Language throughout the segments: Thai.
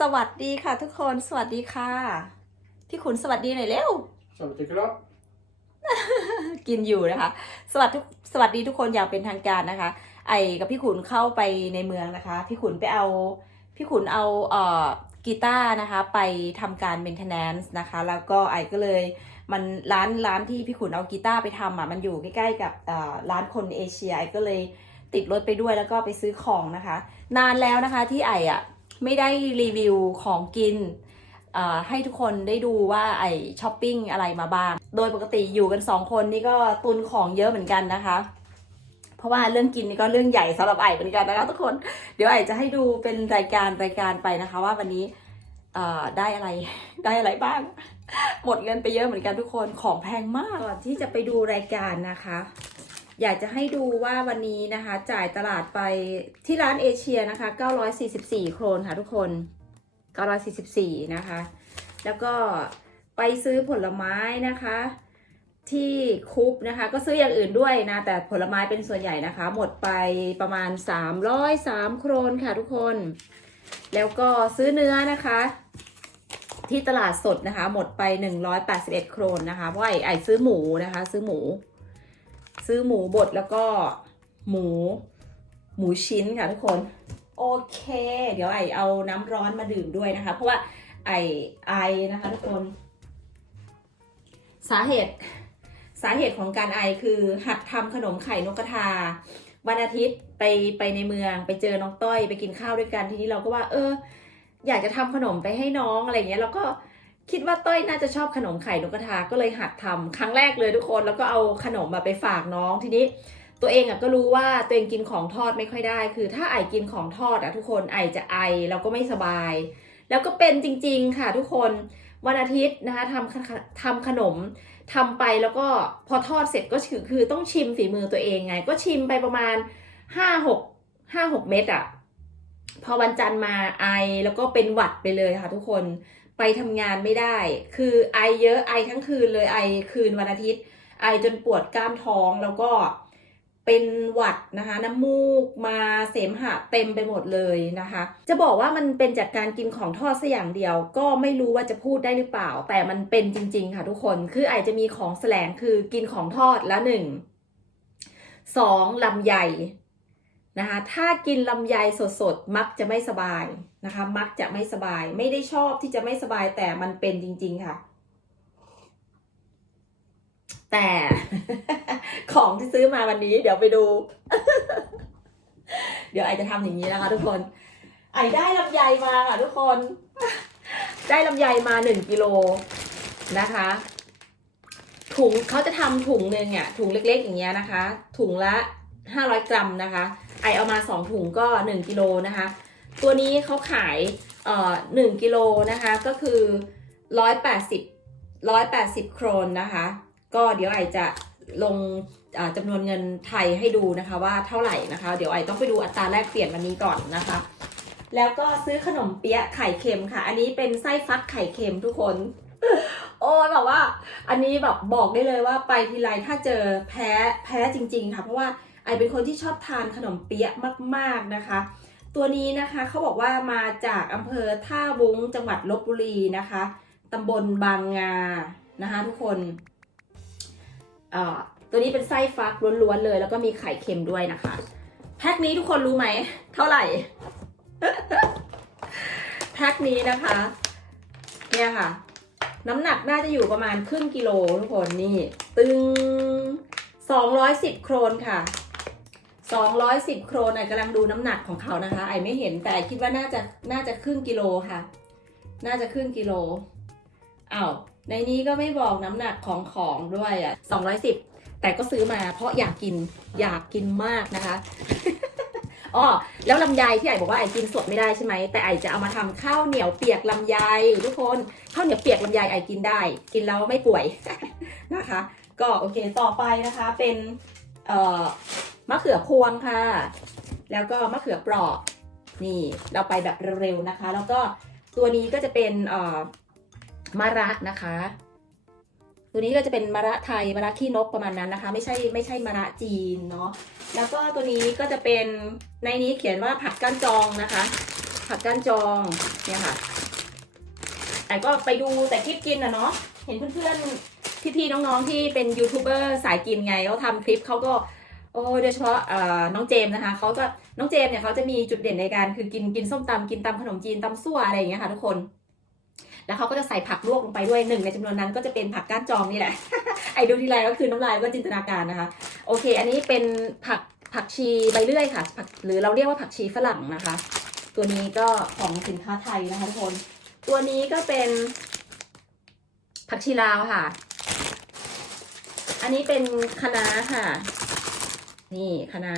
สวัสดีค่ะทุกคนสวัสดีค่ะพี่ขุนสวัสดีหน่อยเร็ว สวัสดีครับ กินอยู่นะคะ สวัสดีทุกสวัสดีทุกคนอย่างเป็นทางการนะคะ ไอกับพี่ขุนเข้าไปในเมืองนะคะ พี่ขุนไปเอาพี่ขุนเอาเอ่อกีตาร์นะคะ ไปทำการ maintenance นะคะ แล้วก็ไอก็เลยมันร้านร้านที่พี่ขุนเอากีตาร์ไปทำอะมันอยู่ใกล้ๆกับเอ่อร้านคนเอเชียไอก็เลยติดรถไปด้วยแล้วก็ไปซื้อของนะคะ นานแล้วนะคะที่ไออะ ไม่ได้รีวิวของกินให้ทุกคนได้ดูว่าไอช้อปปิ้งอะไรมาบ้าง โดยปกติอยู่กันสองคนนี่ก็ตุนของเยอะเหมือนกันนะคะ เพราะว่าเรื่องกินนี่ก็เรื่องใหญ่สำหรับไอเหมือนกันนะคะทุกคน เดี๋ยวไอจะให้ดูเป็นรายการรายการไปนะคะ ว่าวันนี้ได้อะไรได้อะไรบ้าง หมดเงินไปเยอะเหมือนกันทุกคนของแพงมากก่อนที่จะไปดูรายการนะคะ อยากจะให้ดูว่าวันนี้นะคะ จ่ายตลาดไปที่ร้านเอเชียนะคะ 944 โครนค่ะทุกคน 944 นะคะ แล้วก็ไปซื้อผลไม้นะคะ ที่คุปนะคะ ก็ซื้ออย่างอื่นด้วยนะ แต่ผลไม้เป็นส่วนใหญ่นะคะ หมดไปประมาณ 303 โครนค่ะทุกคน แล้วก็ซื้อเนื้อนะคะที่ตลาดสดนะคะ หมดไป 181 โครนนะคะเพราะไอ้ไอ้ซื้อหมูนะคะ ซื้อหมู ซื้อหมูบดแล้วก็หมู หมูชิ้นค่ะทุกคน โอเค เดี๋ยวไอเอาน้ำร้อนมาดื่มด้วยนะคะ เพราะว่าไอไอนะคะทุกคน สาเหตุสาเหตุของการไอคือหัดทำขนมไข่นกกระทา วันอาทิตย์ไปไปในเมืองไปเจอน้องต้อยไปกินข้าวด้วยกันทีนี้เราก็ว่า เออ อยากจะทำขนมไปให้น้องอะไรเงี้ยเราก็ คิดว่าต้อยน่าจะชอบขนมไข่นกกระทาก็เลยหัดทำครั้งแรกเลยทุกคนแล้วก็เอาขนมมาไปฝากน้องทีนี้ ตัวเองอะก็รู้ว่าตัวเองกินของทอดไม่ค่อยได้ คือถ้าไอกินของทอดอะทุกคนไอจะไอแล้วก็ไม่สบาย แล้วก็เป็นจริง ๆ ค่ะทุกคนวันอาทิตย์นะคะทำทำขนมทำไปแล้วก็พอทอดเสร็จก็คือคือต้องชิมฝีมือตัวเองไง ก็ชิมไปประมาณห้าหกห้าหกเม็ดอะพอวันจันทร์มาไอแล้วก็เป็นหวัดไปเลยค่ะทุกคน ไปทำงานไม่ได้ คือไอเยอะไอทั้งคืนเลยไอคืนวันอาทิตย์ ไอจนปวดกล้ามท้องแล้วก็เป็นหวัดนะคะ น้ำมูกมาเสมหะเต็มไปหมดเลยนะคะ จะบอกว่ามันเป็นจากการกินของทอดซะอย่างเดียว ก็ไม่รู้ว่าจะพูดได้หรือเปล่า แต่มันเป็นจริง ๆ ค่ะทุกคนคือไอจะมีของแสลงคือกินของทอดละหนึ่งสองลำไยนะคะถ้ากินลำไยสดๆ มักจะไม่สบาย นะคะ มักจะไม่สบาย ไม่ได้ชอบที่จะไม่สบายแต่มันเป็นจริง ๆค่ะ แต่ ของที่ซื้อมาวันนี้ เดี๋ยวไปดู เดี๋ยวไอจะทำอย่างนี้นะคะ ทุกคน ไอได้ลำไยมาค่ะ ทุกคน ได้ลำไยมาหนึ่งกิโลนะคะ ถุงเขาจะทำถุงหนึ่งอะถุงเล็ก ๆ อย่างเงี้ยนะคะ ถุงละห้าร้อยกรัมนะคะ ไอเอามาสองถุงก็หนึ่งกิโลนะคะ ตัวนี้เขาขายเอ่อหนึ่งกิโลนะคะก็คือร้อยแปดสิบร้อยแปดสิบโครนนะคะ ก็เดี๋ยวไอจะลงจำนวนเงินไทยให้ดูนะคะว่าเท่าไหร่นะคะ เดี๋ยวไอต้องไปดูอัตราแลกเปลี่ยนวันนี้ก่อนนะคะ แล้วก็ซื้อขนมเปี๊ยะไข่เค็มค่ะ อันนี้เป็นไส้ฟักไข่เค็มทุกคน โอ้ยแบบว่า อันนี้แบบบอกได้เลยว่าไปทีไรถ้าเจอแพ้แพ้จริง ๆ ค่ะ เพราะว่าไอเป็นคนที่ชอบทานขนมเปี๊ยะมาก ๆนะคะ ตัวนี้นะคะเขาบอกว่ามาจากอำเภอท่าวุ้งจังหวัดลบบุรีนะคะตำบลบางงานะคะทุกคนตัวนี้เป็นไส้ฟักล้วนๆเลย แล้วก็มีไข่เค็มด้วยนะคะ แพ็คนี้ทุกคนรู้ไหม เท่าไหร่ แพ็คนี้นะคะ เนี่ยค่ะ น้ำหนักน่าจะอยู่ประมาณครึ่งกิโลทุกคนนี่ ตึง 210 โครนค่ะ 210 โครนไอกำลังดูน้ำหนักของเขานะคะ ไอไม่เห็นแต่คิดว่าน่าจะน่าจะครึ่งกิโลค่ะ น่าจะครึ่งกิโลอ้าวในนี้ก็ไม่บอกน้ำหนักของของด้วยอะ210 แต่ก็ซื้อมาเพราะอยากกินอยากกินมากนะคะอ๋อแล้วลำไยที่ไอบอกว่าไอกินสดไม่ได้ใช่ไหมแต่ไอจะเอามาทำข้าวเหนียวเปียกลำไยทุกคนข้าวเหนียวเปียกลำไยไอกินได้ กินแล้วไม่ป่วยนะคะ ก็โอเคต่อไปนะคะเป็นเอ่อ มะเขือพวงค่ะ แล้วก็มะเขือเปราะนี่เราไปแบบเร็วๆนะคะ แล้วก็ตัวนี้ก็จะเป็นเอ่อมะระนะคะ ตัวนี้ก็จะเป็นมะระไทยมะระขี้นกประมาณนั้นนะคะ ไม่ใช่ไม่ใช่มะระจีนเนาะแล้วก็ตัวนี้ก็จะเป็นในนี้เขียนว่าผักก้านจองนะคะ ผักก้านจองเนี่ยค่ะไอ้ก็ไปดูแต่คลิปกินนะเนาะเห็นเพื่อนๆพี่ๆน้องๆที่เป็นยูทูบเบอร์สายกินไงเขาทำคลิปเขาก็ โอ้โดยเฉพาะน้องเจมส์นะคะเขาก็น้องเจมส์เนี่ยเขาจะมีจุดเด่นในการคือกินกินส้มตำกินตำขนมจีนตำซั่วอะไรอย่างเงี้ยค่ะทุกคน แล้วเขาก็จะใส่ผักลวกลงไปด้วยหนึ่งในจำนวนนั้นก็จะเป็นผักก้านจองนี่แหละ ไอ้ดูทีไรก็คือน้ำลายก็จินตนาการนะคะ โอเค อันนี้เป็นผักผักชีใบเลื่อยค่ะผักหรือเราเรียกว่าผักชีฝรั่งนะคะ ตัวนี้ก็ของสินค้าไทยนะคะทุกคน ตัวนี้ก็เป็นผักชีลาวค่ะ อันนี้เป็นคะน้าค่ะ นี่คะน้า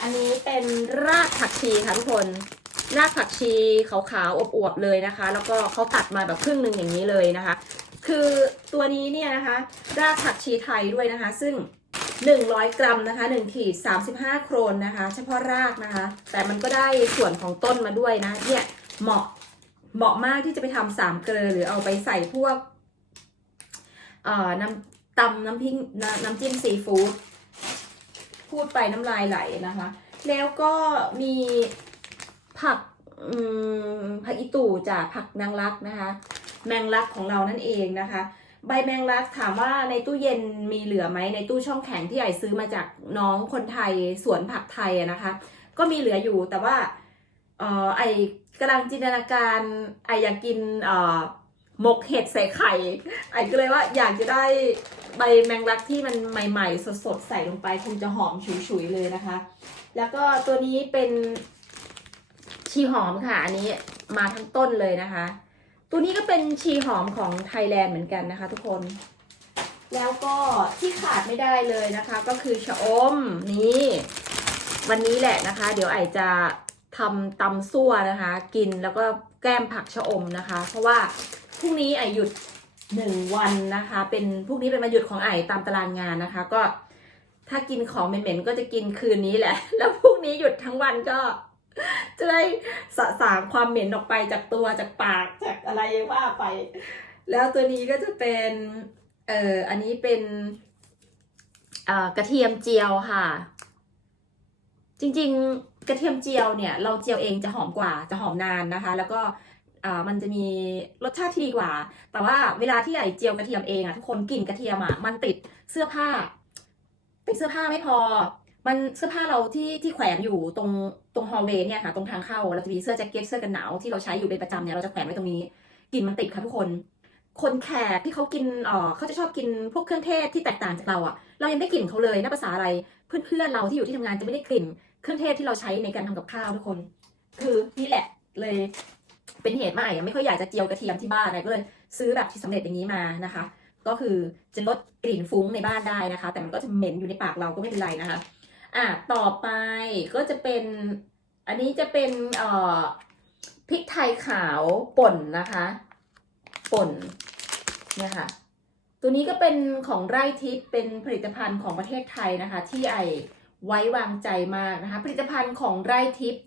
อันนี้เป็นรากผักชีค่ะทุกคน รากผักชีขาวๆอวบๆเลยนะคะ แล้วก็เขาตัดมาแบบครึ่งหนึ่งอย่างนี้เลยนะคะ คือตัวนี้เนี่ยนะคะ รากผักชีไทยด้วยนะคะ ซึ่ง 100 กรัมนะคะ1ขีด35 โครนนะคะ เฉพาะรากนะคะ แต่มันก็ได้ส่วนของต้นมาด้วยนะเนี่ยเหมาะเหมาะมากที่จะไปทำสามเกลือหรือเอาไปใส่พวกเอ่อน้ำตำน้ำพริกน้ำน้ำจิ้มซีฟู้ด พูดไปน้ำลายไหลนะคะ แล้วก็มีผักผักอีตู่จากผักนางรักนะคะ แมงลักของเรานั่นเองนะคะ ใบแมงลักถามว่าในตู้เย็นมีเหลือไหมในตู้ช่องแข็งที่ไอซื้อมาจากน้องคนไทยสวนผักไทยนะคะ ก็มีเหลืออยู่แต่ว่าออไอกำลังจินตนาการไออยากกินเอ่อ หมกเห็ดใส่ไข่ ไอก็เลยว่าอยากจะได้ใบแมงลักที่มันใหม่ ๆ สดๆ ใส่ลงไปคงจะหอมฉุยๆเลยนะคะ แล้วก็ตัวนี้เป็นชีหอมค่ะ อันนี้มาทั้งต้นเลยนะคะ ตัวนี้ก็เป็นชีหอมของไทยแลนด์เหมือนกันนะคะ ทุกคน แล้วก็ที่ขาดไม่ได้เลยนะคะ ก็คือชะอมนี่วันนี้แหละนะคะ เดี๋ยวไอจะทำตำซั่วนะคะ กินแล้วก็แก้มผักชะอมนะคะ เพราะว่า พรุ่งนี้ไอหยุดหนึ่งวันนะคะ เป็นพรุ่งนี้เป็นวันหยุดของไอตามตารางงานนะคะ ก็ถ้ากินของเหม็นๆก็จะกินคืนนี้แหละ แล้วพรุ่งนี้หยุดทั้งวันก็จะได้สะสางความเหม็นออกไปจากตัวจากปากจากอะไรว่าไป แล้วตัวนี้ก็จะเป็นเอ่ออันนี้เป็นเอ่อกระเทียมเจียวค่ะ จริงๆ กระเทียมเจียวเนี่ย เราเจียวเองจะหอมกว่าจะหอมนานนะคะ แล้วก็ มันจะมีรสชาติที่ดีกว่า แต่ว่าเวลาที่ไอเจียวกระเทียมเองอะทุกคนกลิ่นกระเทียมอะมันติดเสื้อผ้าเป็นเสื้อผ้าไม่พอ มันเสื้อผ้าเราที่ที่แขวนอยู่ตรงตรงฮอลเวย์เนี่ยค่ะ ตรงทางเข้าเราจะมีเสื้อแจ็คเก็ตเสื้อกันหนาวที่เราใช้อยู่เป็นประจำเนี่ยเราจะแขวนไว้ตรงนี้กลิ่นมันติดค่ะทุกคน คนแขกที่เขากินเออเขาจะชอบกินพวกเครื่องเทศที่แตกต่างจากเราอะเรายังได้กลิ่นเขาเลยน่าภาษาอะไรเพื่อนๆเราที่อยู่ที่ทำงานจะไม่ได้กลิ่นเครื่องเทศที่เราใช้ในการทำกับข้าวทุกคน คือนี่แหละเลย เป็นเหตุมาอะไม่ค่อยอยากจะเจียวกระเทียมที่บ้านอะไรก็เลยซื้อแบบที่สำเร็จอย่างนี้มานะคะ ก็คือจะลดกลิ่นฟุ้งในบ้านได้นะคะ แต่มันก็จะเหม็นอยู่ในปากเราก็ไม่เป็นไรนะคะอะต่อไปก็จะเป็นอันนี้จะเป็นเอ่อพริกไทยขาวป่นนะคะป่นเนี่ยค่ะ ตัวนี้ก็เป็นของไร่ทิพย์เป็นผลิตภัณฑ์ของประเทศไทยนะคะ ที่ไอไว้วางใจมากนะคะ ผลิตภัณฑ์ของไร่ทิพย์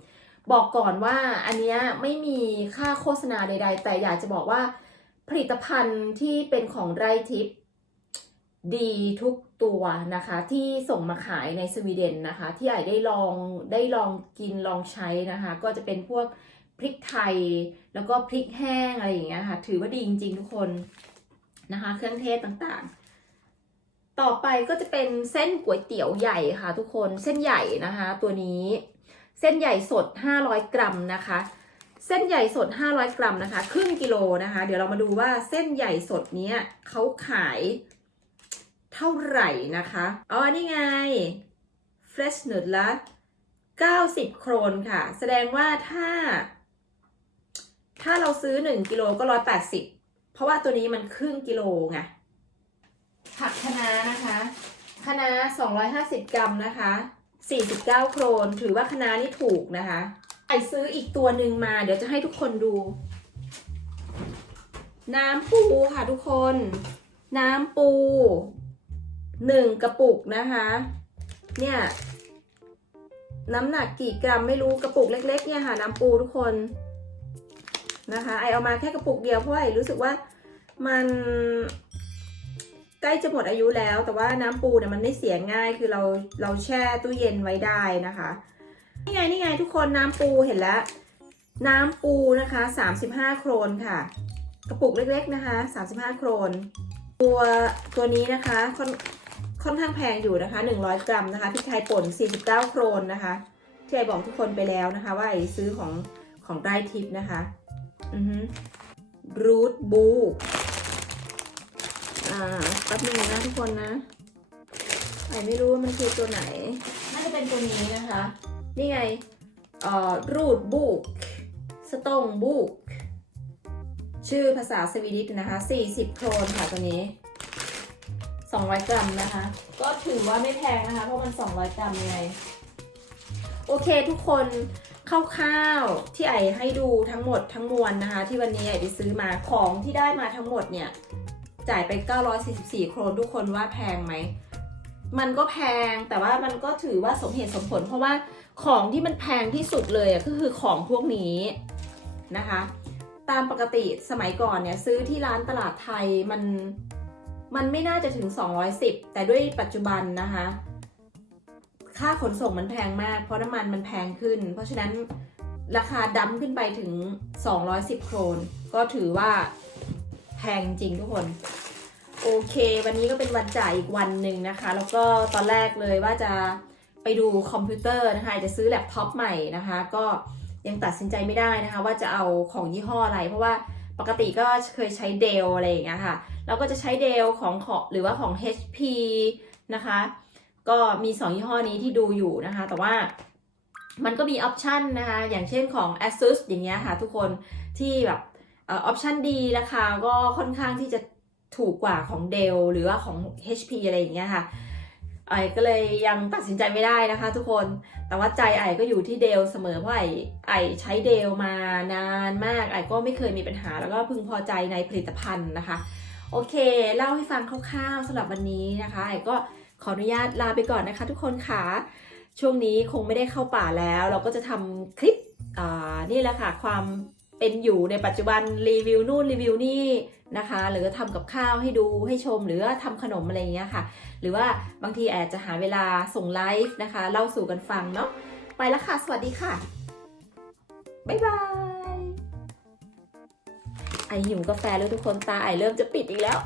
บอกก่อนว่าอันเนี้ยไม่มีค่าโฆษณาใด ๆ แต่อยากจะบอกว่า ผลิตภัณฑ์ที่เป็นของไรทิพย์ดีทุกตัวนะคะ ที่ส่งมาขายในสวีเดนนะคะ ที่ไอได้ลองได้ลองกินลองใช้นะคะ ก็จะเป็นพวกพริกไทย แล้วก็พริกแห้งอะไรอย่างเงี้ยค่ะ ถือว่าดีจริงๆทุกคนนะคะ เครื่องเทศต่างๆ ต่อไปก็จะเป็นเส้นก๋วยเตี๋ยวใหญ่ค่ะ ทุกคนเส้นใหญ่นะคะ ตัวนี้ เส้นใหญ่สด 500 กรัมนะคะ เส้นใหญ่สด 500 กรัมนะคะ ครึ่งกิโลนะคะ เดี๋ยวเรามาดูว่าเส้นใหญ่สดเนี้ยเขาขายเท่าไหร่นะคะอ๋อนี่ไง fresh หนุดละ90 โครนค่ะ แสดงว่าถ้า ถ้าเราซื้อ 1 กิโลก็ 180 เพราะว่าตัวนี้มันครึ่งกิโลไงผักคะน้านะคะคะน้า250 กรัมนะคะ 49 โครน ถือว่าคะนี่ถูกนะคะ ไอซื้ออีกตัวหนึ่งมา เดี๋ยวจะให้ทุกคนดู น้ำปูค่ะทุกคน น้ำปูหนึ่งกระปุกนะคะ เนี่ย น้ำหนักกี่กรัมไม่รู้กระปุกเล็ก ๆ เนี่ยค่ะ น้ำปูทุกคนนะคะ ไอเอามาแค่กระปุกเดียวเพราะไอรู้สึกว่ามัน ล้จะหมดอายุแล้ว แต่ว่าน้ำปูเนี่ยมันไม่เสียง่ายคือเราเราแช่ตู้เย็นไว้ได้นะคะ นี่ไงนี่ไงทุกคนน้ำปูเห็นแล้วน้ำปูนะคะ 35 โครนค่ะ กระปุกเล็กๆนะคะ 35 โครน ตัวตัวนี้นะคะค่อนค่อนข้างแพงอยู่นะคะ 100 กรัมนะคะพริกไทยป่น 49 โครนนะคะที่ไอบอกทุกคนไปแล้วนะคะ ว่าไอซื้อของของได้ทิปนะคะ อือฮึรูทบู แป๊บนึงนะทุกคนนะไอไม่รู้ว่ามันคือตัวไหน น่าจะเป็นตัวนี้นะคะ นี่ไงเอ่อรูทบุกสตงบุกชื่อภาษาสวีดิชนะคะ 40 โครนค่ะตัวนี้ 200 กรัมนะคะ ก็ถือว่าไม่แพงนะคะ เพราะมัน 200 กรัมไง โอเคทุกคนคร่าวๆที่ไอให้ดูทั้งหมดทั้งมวลนะคะ ที่วันนี้ไอไปซื้อมาของที่ได้มาทั้งหมดเนี่ย จ่ายไป 944 โครนทุกคนว่าแพงไหม มันก็แพงแต่ว่ามันก็ถือว่าสมเหตุสมผล เพราะว่าของที่มันแพงที่สุดเลยก็คือของพวกนี้นะคะ ตามปกติสมัยก่อนเนี่ยซื้อที่ร้านตลาดไทยมันมันไม่น่าจะถึง 210 แต่ด้วยปัจจุบันนะคะ ค่าขนส่งมันแพงมาก เพราะน้ำมันมันแพงขึ้น เพราะฉะนั้นราคาดั้มขึ้นไปถึง 210 โครน ก็ถือว่าแพงจริงทุกคน โอเค วันนี้ก็เป็นวันจ่ายอีกวันหนึ่งนะคะ แล้วก็ตอนแรกเลยว่าจะไปดูคอมพิวเตอร์นะคะ จะซื้อแล็ปท็อปใหม่นะคะ ก็ยังตัดสินใจไม่ได้นะคะ ว่าจะเอาของยี่ห้ออะไร เพราะว่าปกติก็เคยใช้เดลอะไรอย่างเงี้ยค่ะ เราก็จะใช้เดลของของหรือว่าของ HP นะคะ ก็มี2ยี่ห้อนี้ที่ดูอยู่นะคะ แต่ว่ามันก็มีออปชันนะคะ อย่างเช่นของ ASUS อย่างเงี้ยค่ะทุกคนที่แบบออปชันดีราคาก็ค่อนข้างที่จะ ถูกกว่าของ Dell หรือว่าของ HP อะไรอย่างเงี้ยค่ะไอ้ก็เลยยังตัดสินใจไม่ได้นะคะทุกคน แต่ว่าใจไอ้ก็อยู่ที่เดลเสมอเพราะไอ้ไอ้ใช้เดลมานานมากไอ้ก็ไม่เคยมีปัญหาแล้วก็พึงพอใจในผลิตภัณฑ์นะคะ โอเค เล่าให้ฟังคร่าวๆสำหรับวันนี้นะคะไอ้ก็ขออนุญาตลาไปก่อนนะคะ ทุกคนค่ะ ช่วงนี้คงไม่ได้เข้าป่าแล้ว เราก็จะทำคลิปอ่านี่แหละค่ะความ เป็นอยู่ในปัจจุบันรีวิวนู่นรีวิวนี่นะคะ หรือทำกับข้าวให้ดูให้ชม หรือว่าทำขนมอะไรอย่างเงี้ยค่ะ หรือว่าบางทีอาจจะหาเวลาส่งไลฟ์นะคะ เล่าสู่กันฟังเนาะไปแล้วค่ะ สวัสดีค่ะ บ๊ายบายไอหิวกาแฟแล้วทุกคนตาไอเริ่มจะปิดอีกแล้ว